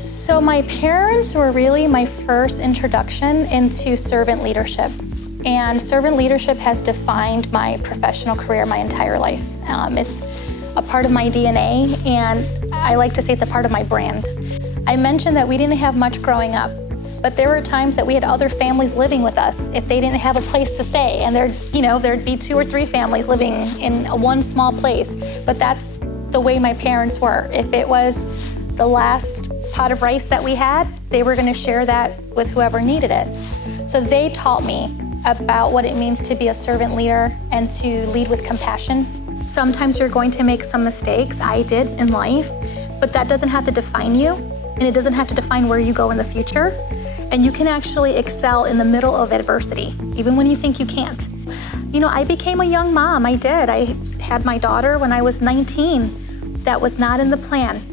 So my parents were really my first introduction into servant leadership. And servant leadership has defined my professional career my entire life. It's a part of my DNA, and I like to say it's a part of my brand. I mentioned that we didn't have much growing up, but there were times that we had other families living with us if they didn't have a place to stay, and there'd be 2 or 3 families living in one small place. But that's the way my parents were. If it was the last pot of rice that we had, they were going to share that with whoever needed it. So they taught me about what it means to be a servant leader and to lead with compassion. Sometimes you're going to make some mistakes. I did in life, but that doesn't have to define you, and it doesn't have to define where you go in the future. And you can actually excel in the middle of adversity, even when you think you can't. I became a young mom. I did. I had my daughter when I was 19. That was not in the plan.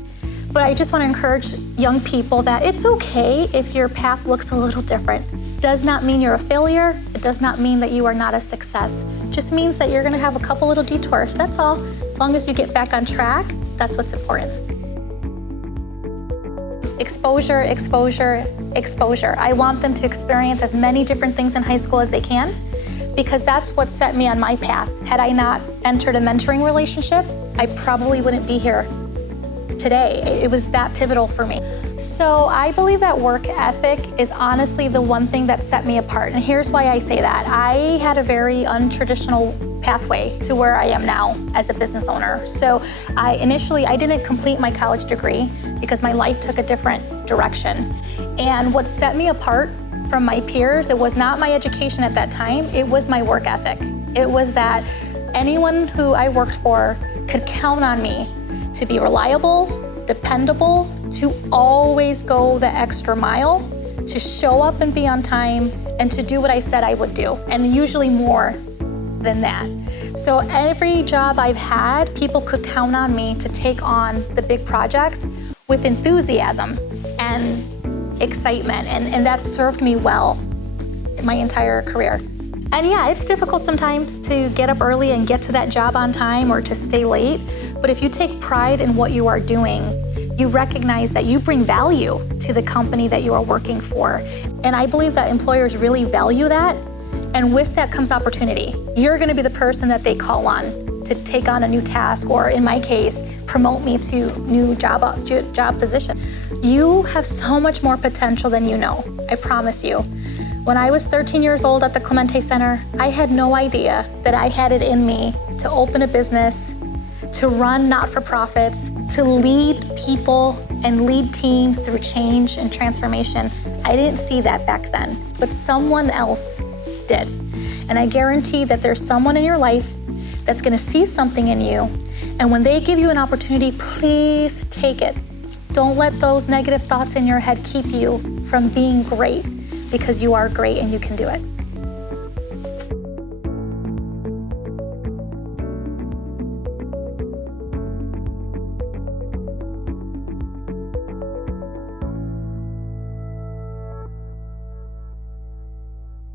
But I just want to encourage young people that it's okay if your path looks a little different. Does not mean you're a failure. It does not mean that you are not a success. Just means that you're going to have a couple little detours. That's all. As long as you get back on track, that's what's important. Exposure, exposure, exposure. I want them to experience as many different things in high school as they can, because that's what set me on my path. Had I not entered a mentoring relationship, I probably wouldn't be here today. It was that pivotal for me. So I believe that work ethic is honestly the one thing that set me apart. And here's why I say that. I had a very untraditional pathway to where I am now as a business owner. So I didn't complete my college degree because my life took a different direction. And what set me apart from my peers, it was not my education at that time, it was my work ethic. It was that anyone who I worked for could count on me to be reliable, dependable, to always go the extra mile, to show up and be on time, and to do what I said I would do, and usually more than that. So every job I've had, people could count on me to take on the big projects with enthusiasm and excitement, and that served me well my entire career. And yeah, it's difficult sometimes to get up early and get to that job on time or to stay late, but if you take pride in what you are doing, you recognize that you bring value to the company that you are working for. And I believe that employers really value that, and with that comes opportunity. You're gonna be the person that they call on to take on a new task, or in my case, promote me to new job position. You have so much more potential than you know, I promise you. When I was 13 years old at the Clemente Center, I had no idea that I had it in me to open a business, to run not-for-profits, to lead people and lead teams through change and transformation. I didn't see that back then, but someone else did. And I guarantee that there's someone in your life that's gonna see something in you, and when they give you an opportunity, please take it. Don't let those negative thoughts in your head keep you from being great, because you are great and you can do it.